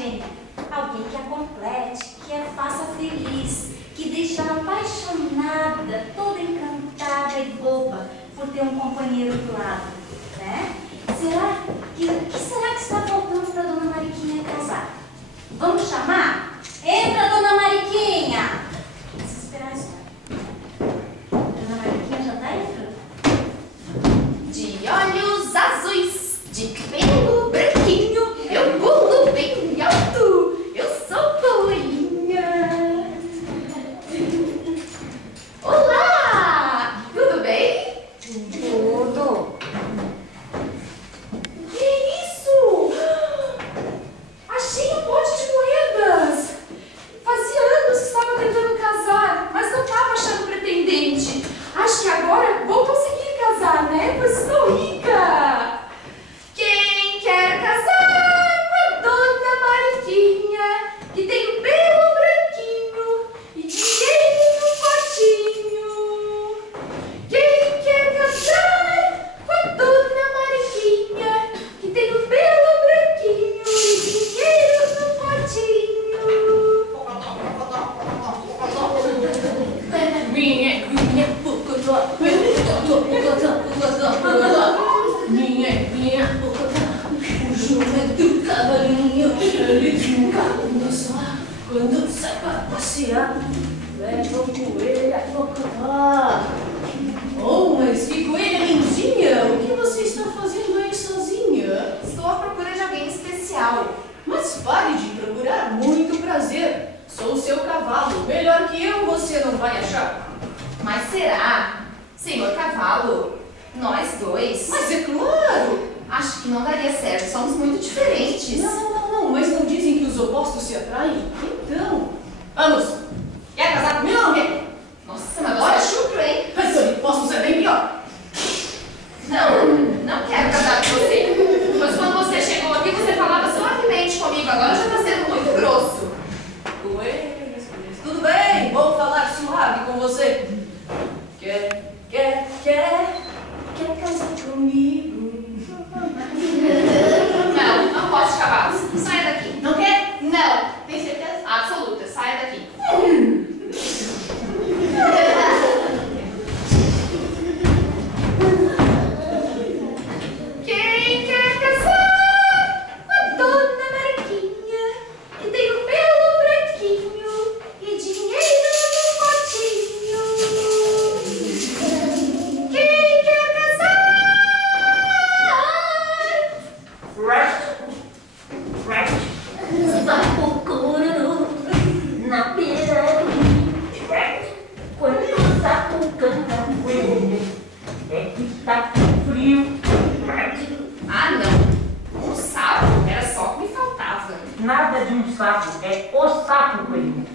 gênia. Alguém que a complete, que a faça feliz, que deixe ela apaixonada, toda encantada e boba por ter um companheiro do lado, né? Que será que está faltando para Dona Mariquinha casar? Vamos chamar? Entra, Dona Mariquinha! Vamos esperar isso. Dona Mariquinha já está entrando. De olhos azuis, de pelo branquinho, eu pulo bem alto, eu sou Paulinha. Olá, tudo bem? Tudo. Que isso? Achei um pote de moedas. Fazia anos que estava tentando casar, mas não estava achando pretendente. Acho que agora vou conseguir casar, né? Pois estou rica. Quem quer casar com a Dona Mariquinha, que tem um pelo branquinho e dinheiro no potinho? Quem quer casar com a Dona Mariquinha, que tem um pelo branquinho e dinheiro no potinho? O cavalinho, ele tinha um carro só. Quando sai para passear, leva o coelho a cocotó. Oh, mas que coelha lindinha! O que você está fazendo aí sozinha? Estou à procura de alguém especial. Mas pare de procurar, muito prazer. Sou o seu cavalo. Melhor que eu você não vai achar. Mas será? Senhor Cavalo, nós dois? Mas é claro! Acho que não daria certo, somos muito diferentes. Não, mas não dizem que os opostos se atraem? Então, vamos! Quer casar comigo ou não quer? Nossa, mas você é chucro, hein? Mas eu posso ser bem pior. Não quero casar com você. Pois quando você chegou aqui, você falava suavemente comigo, agora já está sendo muito grosso. Coelhas, tudo bem, vou falar suave com você. Quer casar comigo? Não gosto de cavalos. Saia daqui. Não quer? Não. Tem certeza? Absoluta, saia daqui. Quem quer casar com a Dona Mariquinha, que tem o pelo branquinho e dinheiro no potinho? Quem quer casar? Sapo cururu na beira do rio. Quando o sapo canta é que tá com frio. Ah, não. Um sapo era só o que me faltava. Nada de um sapo, é o sapo, coelhinho.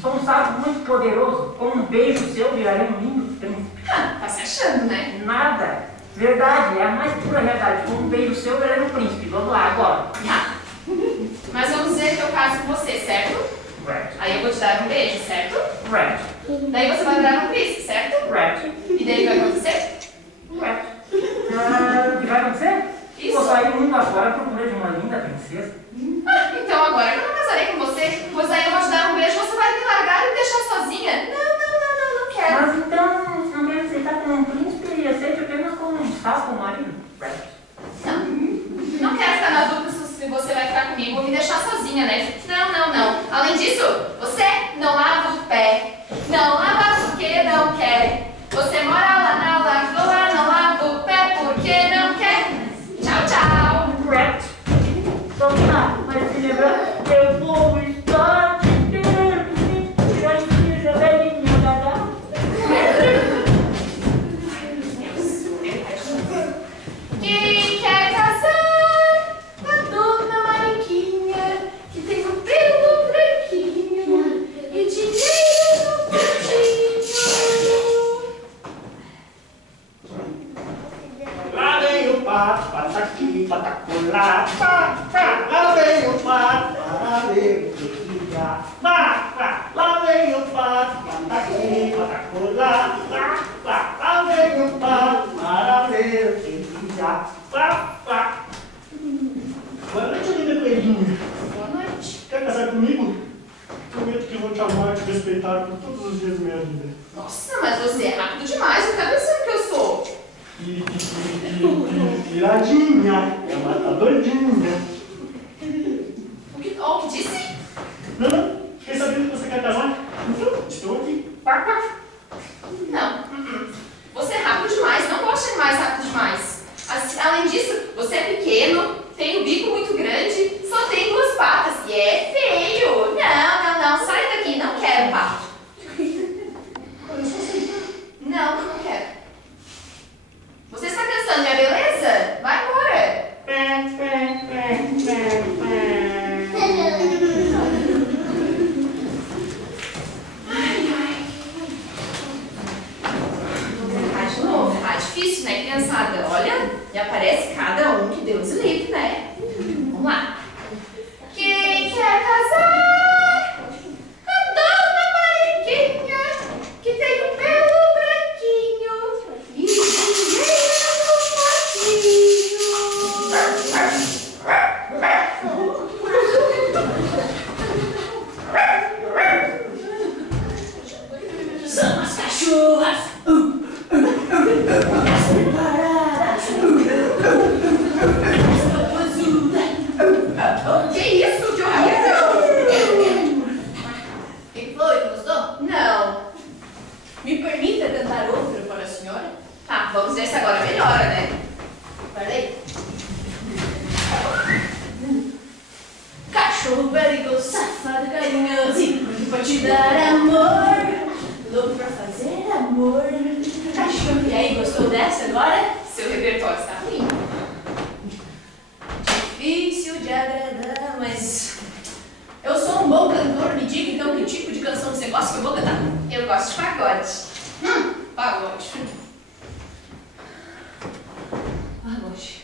Sou um sapo muito poderoso, com um beijo seu virarei um lindo príncipe. Ah, tá se achando, né? Nada. Verdade, é a mais pura verdade. Com um beijo seu virarei um príncipe. Vamos lá, agora. Tá. Mas vamos dizer que eu caso com você, certo? Right. Aí eu vou te dar um beijo, certo? Right. Daí você vai me dar um príncipe, certo? Right. E daí vai acontecer? Right. O que vai acontecer? Isso. Vou sair mundo afora à procura de uma linda princesa. Ah, então agora que eu não casarei com você, pois aí eu vou te dar um beijo, você vai me largar e me deixar sozinha. Não quero. Mas então, se não quer aceitar como um príncipe, aceite apenas como um sapo marido. Right. Não quero ficar na dúvida se você vai ficar comigo ou me deixar sozinha, né? Não. Além disso, você não lava o pé. Não lava porque não quer. Você mora lá na lagoa, não lava o pé porque não quer. Tchau. Right. Então tá, mas se lembra, eu vou estar a velhinha da Quem quer casar com a Dona Mariquinha, que tem o pelo branquinho e dinheiro no potinho? Lá vem o pato, pataqui, patacolá, lá vem o pato, para ver o que dá. Lá vem o pato, pataqui, patacolá, lá vem o pato, para ver o que dá. Boa noite, linda coelhinha. Boa noite. comigo? Prometo que vou te amar e te respeitar por todos os dias da minha vida. Nossa, mas você é rápido demais. Não tá pensando que eu sou? Iradinha. É uma matadorzinha. O que disse? Não. Fiquei sabendo que você quer casar? Então, estou aqui. Não. Você é rápido demais. Não gosto de animais rápidos demais. Além disso, você é pequeno, tem um bico muito grande, só tem 2 patas e é feio. Não. Sai daqui. Não quero pato. Não quero. Você está cansando minha beleza? Vai embora. De novo, tá difícil, né, criançada? Olha, e aparece cada um que Deus livre, né? Vamos lá. Quem quer casar? A dona Mariquinha, que tem um pelo branquinho e dinheiro no São as cachorras. Que isso? Que horrível! O que foi? Gostou? Não. Me permita cantar outra para a senhora? Tá, vamos ver se agora melhora, né? Peraí. Cachorro perigoso, safado, carinhoso, pra te dar amor, louco pra fazer amor. Cachorro, e aí, gostou dessa agora? Seu repertório está ruim. Difícil de agradar, mas eu sou um bom cantor. Me diga então que tipo de canção você gosta que eu vou cantar. Eu gosto de pagode. Pagode. Pagode.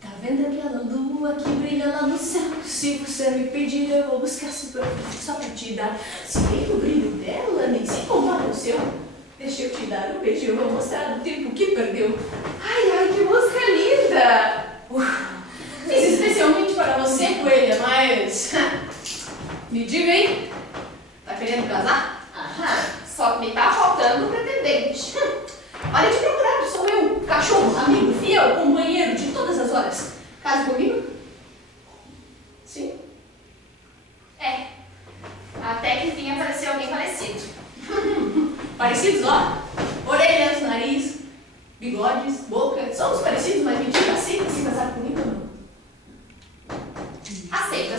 Tá vendo aquela lua que brilha lá no céu? Se você me pedir, eu vou buscar só pra te dar. Se bem que o brilho dela nem se compara ao seu. Deixa eu te dar um beijo, eu vou mostrar o tempo que perdeu. Ai, que música linda! Fiz especialmente para você, coelha, mas... Me diga aí, tá querendo casar? Só que me tá faltando um pretendente. Olha de procurar, sou eu, cachorro, amigo, fiel, companheiro de todas as horas. Casa comigo? Sim. É. Até que enfim apareceu alguém parecido. Parecidos, ó. Orelhas, nariz, bigodes, boca. Somos parecidos, mas me diga, aceita se casar comigo ou não? Aceito.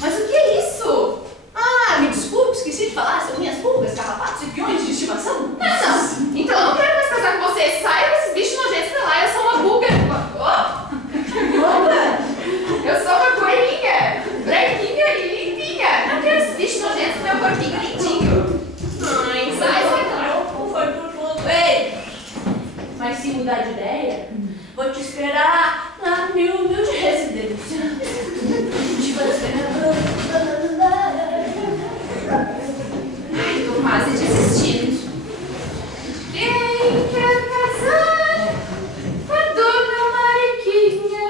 Mas o que é isso? Me desculpe, esqueci de falar, são minhas pulgas, carrapatos e peões de estimação. Não. Então eu não quero mais casar com você. Saia com esses bichos nojentos pra lá. Eu sou uma pulga. Eu sou uma coelhinha. Branquinha e limpinha. Não quero esses bichos nojentos no meu corpinho lindinho. Sai lá. Foi por pouco. Ei! Mas se mudar de ideia, vou te esperar na minha humilde residência. Te vou esperar. Ai, tô quase desistindo. Quem quer casar com a dona Mariquinha,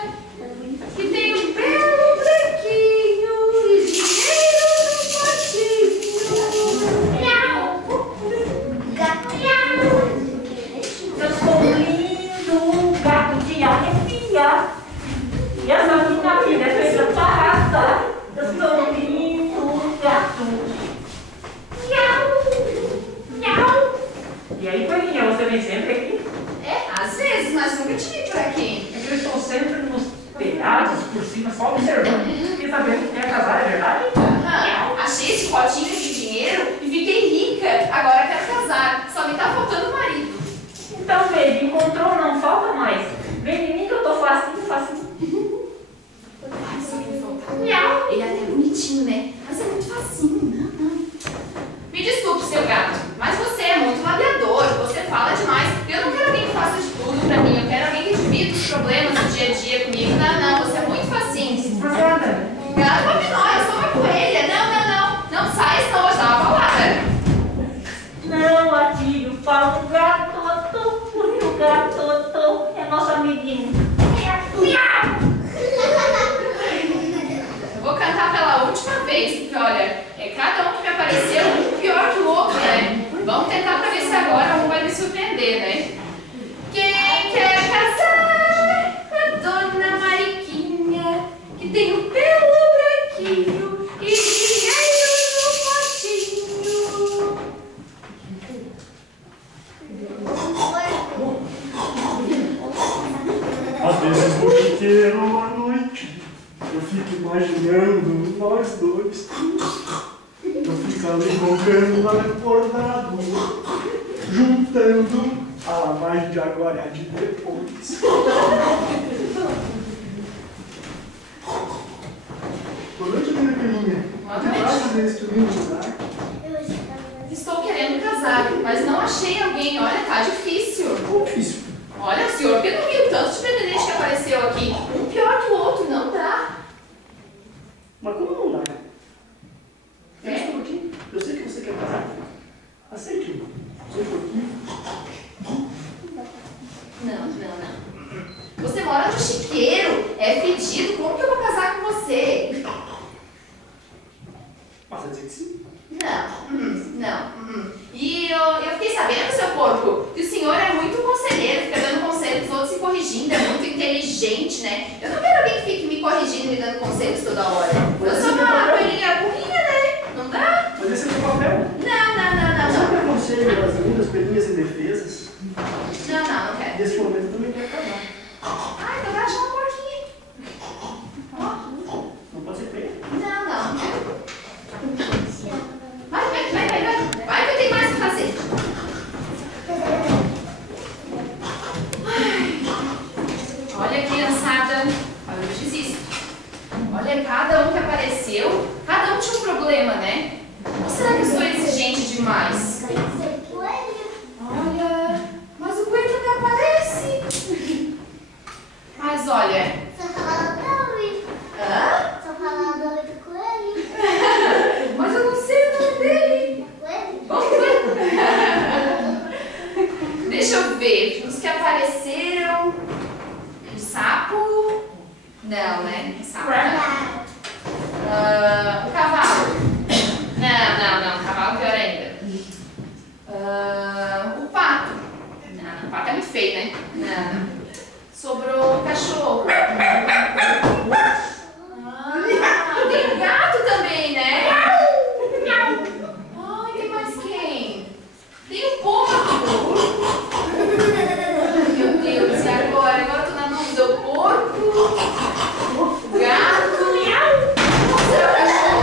que tem um pelo branquinho e dinheiro no potinho? Gato eu sou lindo, gato de arrepia. E essa minha vida é feita pra raça. Eu sou lindo, gato. E aí, coelhinha, você vem sempre aqui? Às vezes, mas nunca te vi por aqui. É que eu estou sempre nos telhados, por cima, só observando. Fiquei sabendo que quer casar, é verdade? Achei esse potinho de dinheiro e fiquei rica. Agora quero casar. Só me tá faltando o marido. Então, baby, encontrou, não falta mais. Vem em mim que eu tô facinho. Ai, só me falta. Miau. Ele é até bonitinho, né? Mas é muito facinho. Me desculpe, seu gato, mas você é muito labiador, você fala demais. Eu não quero alguém que faça de tudo pra mim, eu quero alguém que divida os problemas do dia a dia comigo. Não, você é muito facinho. Obrigada. Gato papinóia, eu sou uma coelha. Não sai, senão eu vou te dar uma paulada. Não atire o pau no gato, porque o gato vez, porque olha, cada um que me apareceu, um pior que o outro, né? Vamos tentar pra ver se agora um vai me surpreender, né? Quem quer casar com a dona Mariquinha, que tem o pelo branquinho e dinheiro no potinho? Às vezes no inteiro à noite eu fico imaginando nós dois. Eu fico ali roncando acordado, juntando a mais de agora e a de depois. Boa noite, minha filhinha. Boa Que noite. prazer nesse lindo lugar. Estou querendo casar, mas não achei alguém. Olha, tá difícil. Como difícil. Olha, senhor, porque não viu tantos pretendentes que apareceu aqui. Um pior que o outro, não dá. Mas como não dá? Eu É? estou aqui. Eu sei que você quer casar. Aceite. Sou um pouquinho. Não. Você mora no chiqueiro, é fedido. Como que eu vou casar com você? Passa a dizer que sim. Não. E eu fiquei sabendo, seu porco, que o senhor é muito conselheiro, fica dando conselhos, os outros se corrigindo, é muito inteligente, né? Eu não quero alguém que fique me corrigindo e me dando conselhos toda hora. Eu sou uma coelhinha burrinha, né? Não dá? Mas esse é o meu papel. Não. Só preconceito das lindas, pelinhas indefesas. Não quero. Nesse momento eu também quero casar. Ai, então vai achar uma porquinha. Ó. Não pode ser feio. Não quero. Vai que eu tenho mais o que fazer. Olha, criançada, eu desisto. Olha, cada um que apareceu, cada um tinha um problema, né? Ou será que eu sou exigente demais? Olha, mas o coelho não aparece. Mas olha... Hã? Mas eu não sei o nome dele. Vamos ver. Deixa eu ver. Os que apareceram. O sapo. Não, né? O sapo não. O cavalo. Não. Cavalo pior ainda. O pato. Não, o pato é muito feio, né? Não. Sobrou o cachorro. Tem gato também, né? Ai, tem mais quem? Tem o porco. Meu Deus, e agora? Agora eu tô na dúvida. O porco, o gato, será o cachorro?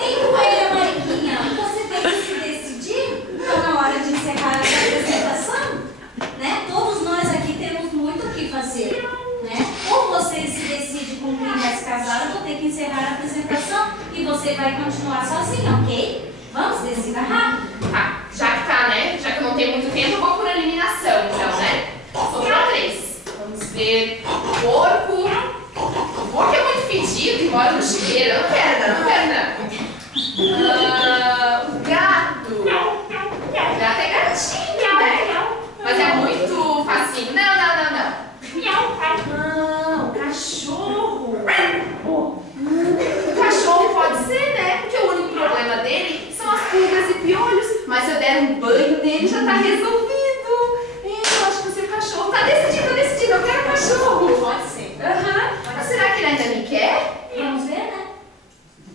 Ei, coelha Mariquinha, você tem que se decidir? Está na hora de encerrar essa apresentação, né? Todos nós aqui temos muito o que fazer, né? Ou você se decide com quem vai se casar, eu vou ter que encerrar a apresentação e você vai continuar sozinha, ok? Vamos decidir rápido? Tá, já que tá, né? Já que eu não tenho muito tempo, eu vou por eliminação, então, né? Sobrou 3. Vamos ver. O porco. O porco é muito fedido e mora no chiqueiro. Eu não quero, não. O gato. O gato é gatinho, né? Mas é muito facinho. Não. O cachorro. O cachorro pode ser, né? Porque o único problema dele são as pulgas e piolhos. Mas se eu der um banho nele, já tá resolvido. Eu acho que você é o cachorro. Tá decidido. Eu quero cachorro. Pode ser. Mas será que ele ainda me quer? Vamos ver, né?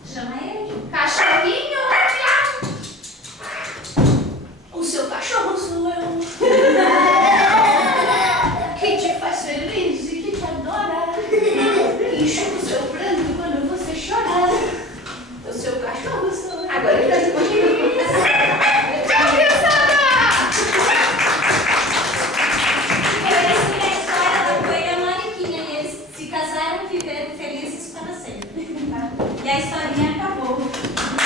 Chama ele. Cachorrinho. O seu cachorro sou eu. Que te faz feliz e que te adora. Que enxuga o seu pranto quando você chora. O seu cachorro sou eu. Agora ele tá de boinha. Tchau, criançada! Essa é a história da coelha Mariquinha e eles se casaram e viveram felizes para sempre. E a historinha acabou. A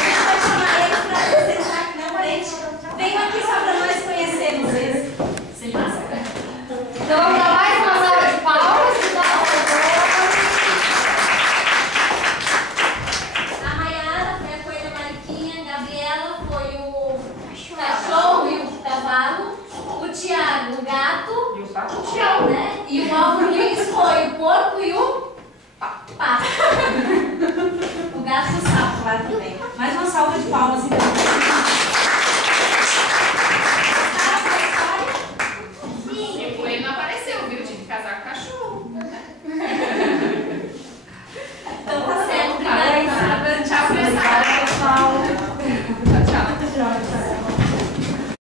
gente vai chamar eles para apresentar aqui na frente. Venham aqui só para nós conhecermos eles. Sem máscara. Então vamos dar mais uma salva de palmas. A Maiara foi a coelha Mariquinha, a Gabriela foi o cachorro e o cavalo, o Tiago, o gato, E o sapo? o Tião, né? E o Álvaro Lins foi o porco e o pato. O gato e o sapo lá também. Mais uma salva de palmas, então.